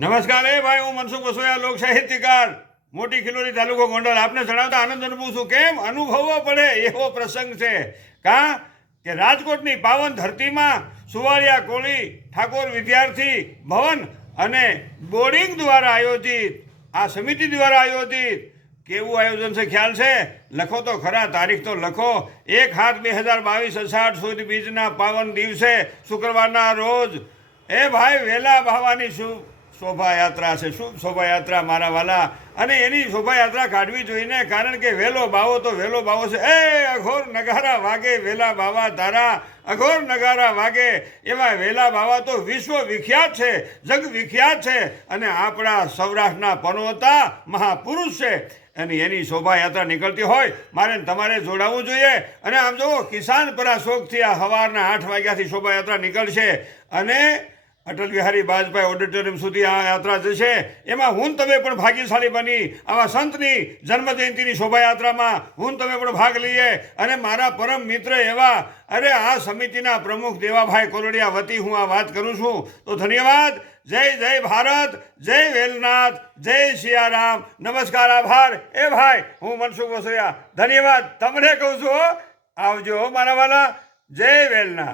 નમસ્કાર, એ ભાઈ, હું મનસુખ વસોયા, લોક સાહિત્યકાર. મોટી ખિલોરી તાલુકો ગોંડલ. આપને જણાવતા આનંદ અનુભવું છું કેમ અનુભવવો પડે એવો પ્રસંગ છે? કા? કે રાજકોટની પાવન ધરતીમાં સુવાળિયા કોળી ઠાકોર વિદ્યાર્થી ભવન અને બોર્ડિંગ દ્વારા આયોજિત, આ સમિતિ દ્વારા આયોજિત, કેવું આયોજન છે? ખ્યાલ છે? લખો તો ખરા, તારીખ તો લખો. એક હાથ બે હજાર બાવીસ અષાઢ સુદ બીજના પાવન દિવસે શુક્રવારના રોજ. એ ભાઈ, વેલા ભાવાની શુભ શોભાયાત્રા છે. શુભ શોભાયાત્રા મારા વાલા? અને એની શોભાયાત્રા કાઢવી જોઈને કારણ કે વેલો બાવો તો વેલો બાવો છે. એ અઘોર નગારા વાગે વેલા બાવા તારા. અઘોર નગારા વાગે એવા વેલા બાવા તો વિશ્વ વિખ્યાત છે, જગ વિખ્યાત છે. અને આપણા સૌરાષ્ટ્રના પનોતા મહાપુરુષ છે. અને એની શોભાયાત્રા નીકળતી હોય, મારે તમારે જોડાવવું જોઈએ. અને આમ જુઓ કિસાનપરા શોખથી આ સવારના આઠ વાગ્યાથી શોભાયાત્રા નીકળશે. અને અટલ બિહારી વાજપેયી ઓડિટોરિયમ સુધી આ યાત્રા જશે. એમાં હું તમે પણ ભાગ્યશાળી બની. આવા સંતની જન્મજયંતિની શોભાયાત્રામાં હું તમે પણ ભાગ લઈએ. અને મારા પરમ મિત્ર એવા, અરે આ સમિતિના પ્રમુખ દેવાભાઈ કોરડિયા વતી હું આ વાત કરું છું. તો ધન્યવાદ. જય જય ભારત. જય વેલનાથ. જય સિયારામ નમસ્કાર, આભાર. એ ભાઈ, હું મનસુખ વસોયા ધન્યવાદ. તમને કહું છું. આવજો મારા વાલા. જય વેલનાથ.